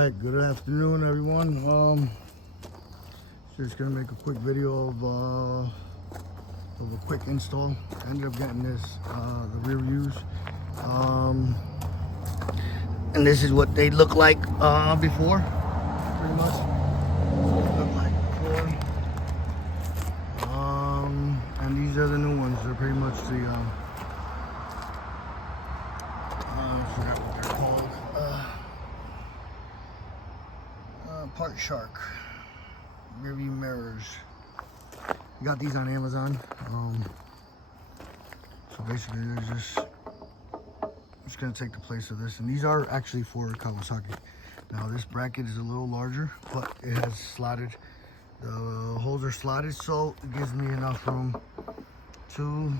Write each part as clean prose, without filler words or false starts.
Alright, good afternoon everyone. Just gonna make a quick video of a quick install. I ended up getting this, the rear views. And this is what they look like before, pretty much. Look like before. And these are the new ones. They're pretty much the I forgot what they're called. Part Shark rear view mirrors. You got these on Amazon. So basically they're just gonna take the place of this, and these are actually for Kawasaki. Now this bracket is a little larger, but it has slotted, the holes are slotted, so it gives me enough room to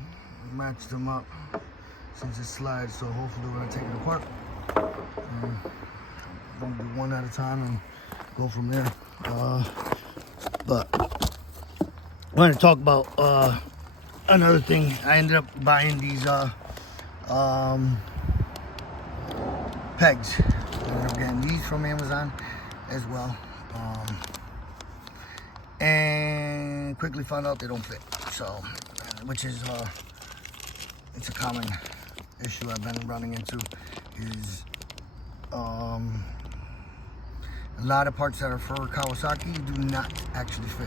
match them up since it slides. So hopefully when I take it apart, I'm gonna do one at a time and go from there. But I want to talk about another thing. I ended up buying these pegs. I ended up getting these from Amazon as well, and quickly found out they don't fit. So, which is it's a common issue I've been running into, is a lot of parts that are for Kawasaki do not actually fit.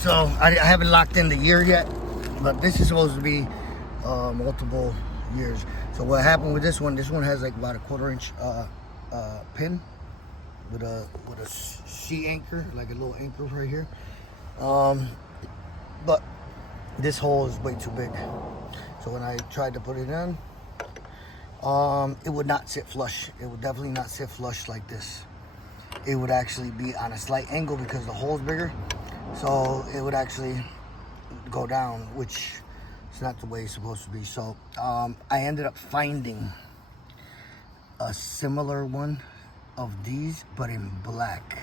So I haven't locked in the year yet, but this is supposed to be multiple years. So what happened with this one has like about a 1/4 inch pin with a C anchor, like a little anchor right here. But this hole is way too big. So when I tried to put it in, it would not sit flush. It would definitely not sit flush like this. It would actually be on a slight angle because the hole's bigger. So it would actually go down, which is not the way it's supposed to be. So I ended up finding a similar one of these, but in black.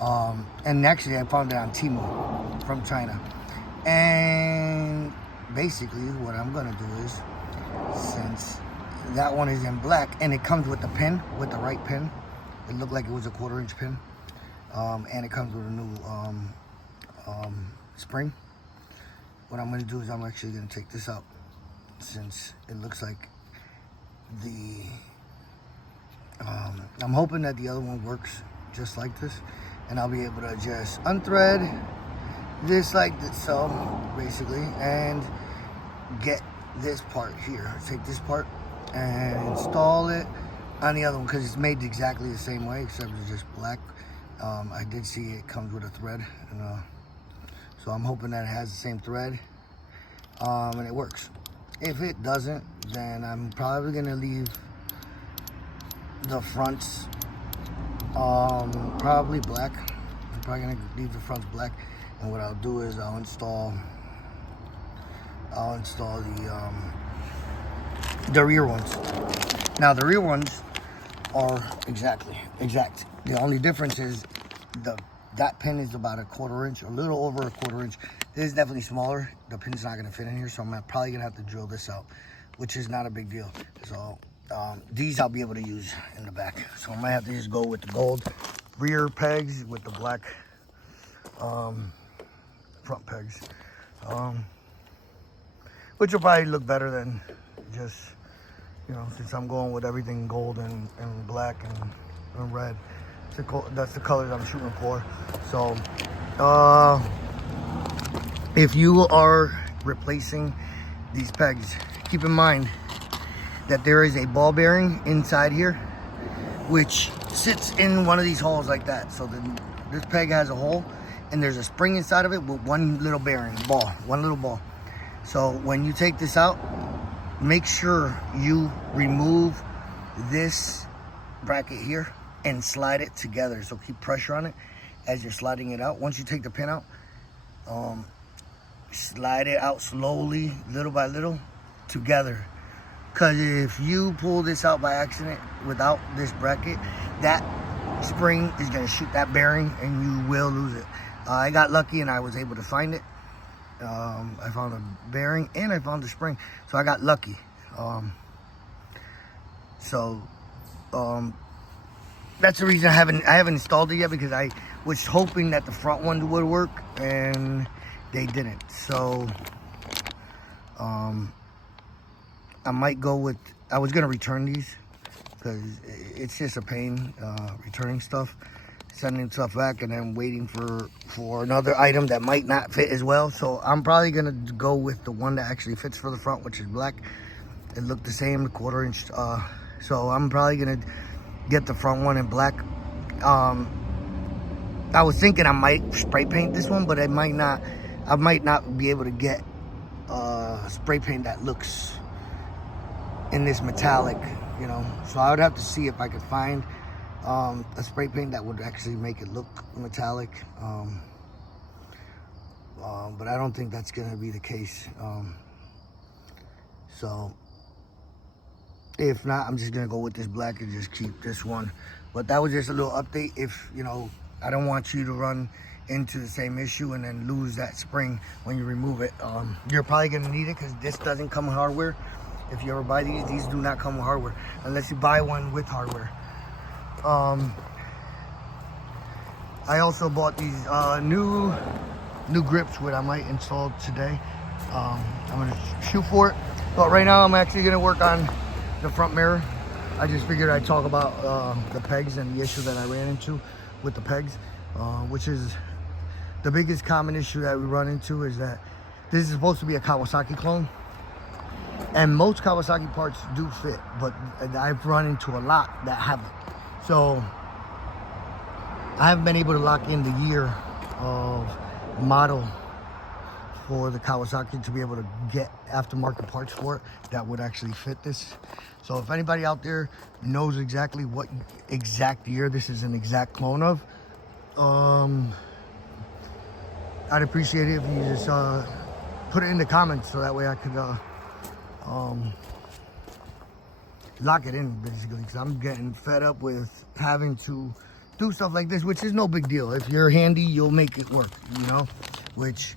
And actually I found it on Temu from China. And basically what I'm gonna do is, since that one is in black and it comes with the pin, with the right pin, it looked like it was a 1/4 inch pin, and it comes with a new spring. What I'm going to do is I'm actually going to take this out, since it looks like the I'm hoping that the other one works just like this, and I'll be able to just unthread this like this, so basically, and get this part here, take this part and install it on the other one, because it's made exactly the same way except it's just black. I did see it comes with a thread, and so I'm hoping that it has the same thread, and it works. If it doesn't, then I'm probably gonna leave the fronts probably black. I'm probably gonna leave the fronts black, and what I'll do is I'll install the rear ones. Now the rear ones are exact. The only difference is that pin is about a 1/4 inch, a little over a 1/4 inch. This is definitely smaller. The pin's not gonna fit in here, so I'm probably gonna have to drill this out, which is not a big deal. So these I'll be able to use in the back. So I might have to just go with the gold rear pegs with the black front pegs, which will probably look better than just, you know, since I'm going with everything gold and black and red. That's the colors I'm shooting for. So if you are replacing these pegs, keep in mind that there is a ball bearing inside here, which sits in one of these holes like that. So this peg has a hole, and there's a spring inside of it with one little bearing ball, one little ball. So when you take this out, make sure you remove this bracket here and slide it together. So keep pressure on it as you're sliding it out. Once you take the pin out, slide it out slowly, little by little, together. Because if you pull this out by accident without this bracket, that spring is going to shoot that bearing and you will lose it. I got lucky and I was able to find it. I found a bearing and I found the spring, so I got lucky. that's the reason I haven't installed it yet, because I was hoping that the front one would work and they didn't. So I might go with, I was gonna return these because it's just a pain returning stuff, sending stuff back, and then waiting for another item that might not fit as well. So I'm probably gonna go with the one that actually fits for the front, which is black. It looked the same, the 1/4 inch. So I'm probably gonna get the front one in black. I was thinking I might spray paint this one, but I might not be able to get spray paint that looks in this metallic, you know. So I would have to see if I could find a spray paint that would actually make it look metallic. But I don't think that's gonna be the case. So if not, I'm just gonna go with this black and just keep this one. But that was just a little update. If, you know, I don't want you to run into the same issue and then lose that spring when you remove it. You're probably gonna need it because this doesn't come with hardware. If you ever buy these do not come with hardware unless you buy one with hardware. I also bought these new grips, which I might install today. I'm gonna shoot for it, but right now I'm actually gonna work on the front mirror. I just figured I'd talk about the pegs and the issue that I ran into with the pegs, which is the biggest common issue that we run into, is that this is supposed to be a Kawasaki clone, and most Kawasaki parts do fit, but I've run into a lot that haven't. So I haven't been able to lock in the year of model for the Kawasaki to be able to get aftermarket parts for it that would actually fit this. So if anybody out there knows exactly what exact year this is an exact clone of, I'd appreciate it if you just put it in the comments, so that way I could lock it in, basically, because I'm getting fed up with having to do stuff like this, which is no big deal. If you're handy, you'll make it work, you know, which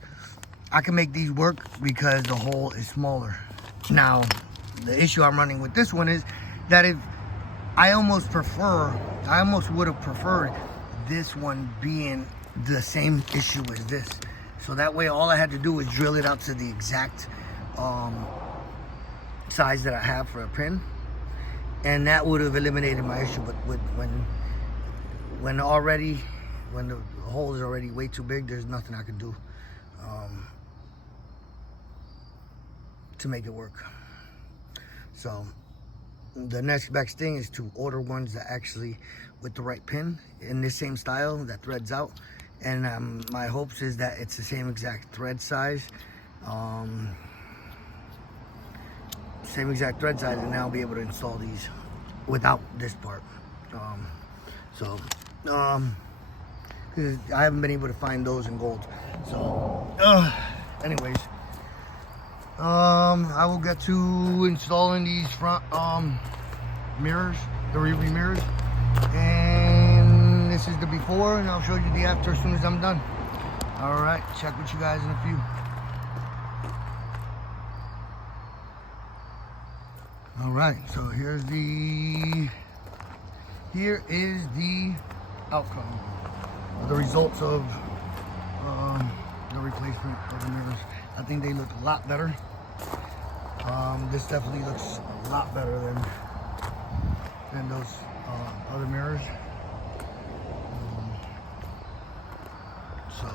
I can make these work because the hole is smaller. Now, the issue I'm running with this one is that if I almost would have preferred this one being the same issue as this. So that way all I had to do was drill it out to the exact size that I have for a pin, and that would have eliminated my issue. But when the hole is already way too big, there's nothing I can do to make it work. So the next best thing is to order ones that actually with the right pin in the same style that threads out, and my hopes is that it's the same exact thread size, and then I'll be able to install these without this part. Because I haven't been able to find those in gold. So anyways, I will get to installing these front mirrors, the rear view mirrors, and this is the before, and I'll show you the after as soon as I'm done. All right, check with you guys in a few. All right, so here is the outcome, the results of the replacement of the mirrors. I think they look a lot better. This definitely looks a lot better than those other mirrors. So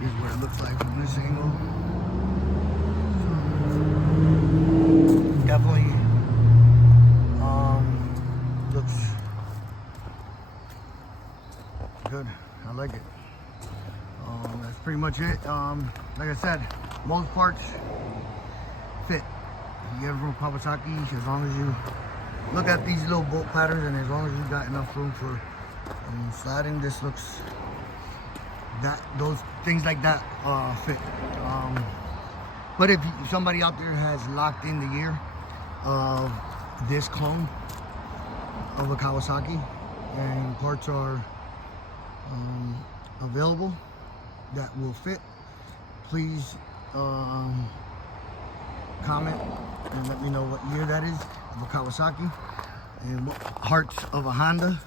here's what it looks like from this angle. Definitely looks good. I like it. That's pretty much it. Like I said, most parts fit. You get it from Kawasaki, as long as you look at these little bolt patterns, and as long as you got enough room for sliding, this looks, those things like that fit. But if somebody out there has locked in the year of this clone of a Kawasaki and parts are available that will fit, please comment and let me know what year that is of a Kawasaki, and what parts of a Honda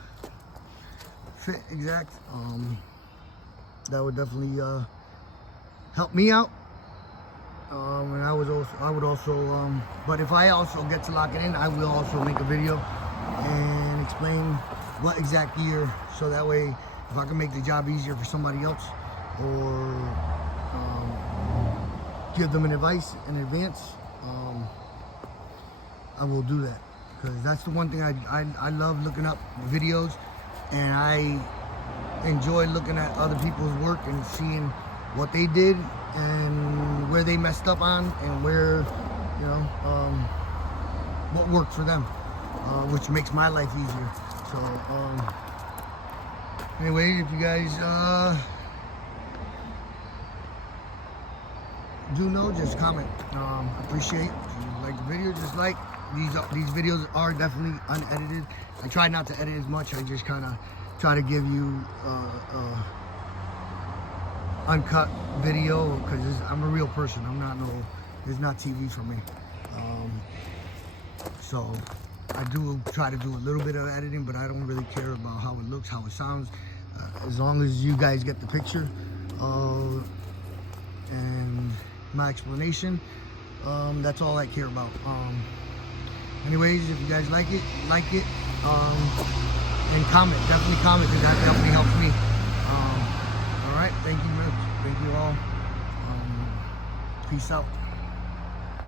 fit exact. That would definitely help me out. And I would also, but if I also get to lock it in, I will also make a video and explain what exact year, so that way if I can make the job easier for somebody else, or give them an advice in advance, I will do that, because that's the one thing I love looking up videos, and I enjoy looking at other people's work and seeing what they did and where they messed up on, and where, you know, what worked for them, which makes my life easier. So anyway, if you guys do know, just comment. Appreciate it. If you like the video, just like. These videos are definitely unedited. I try not to edit as much. I just kind of try to give you uncut video, because I'm a real person. It's not TV for me. So I do try to do a little bit of editing, but I don't really care about how it looks, how it sounds, as long as you guys get the picture and my explanation. That's all I care about. Anyways, if you guys like it, and comment. Definitely comment, because that definitely helps me. All right, thank you much. Thank you all. Peace out.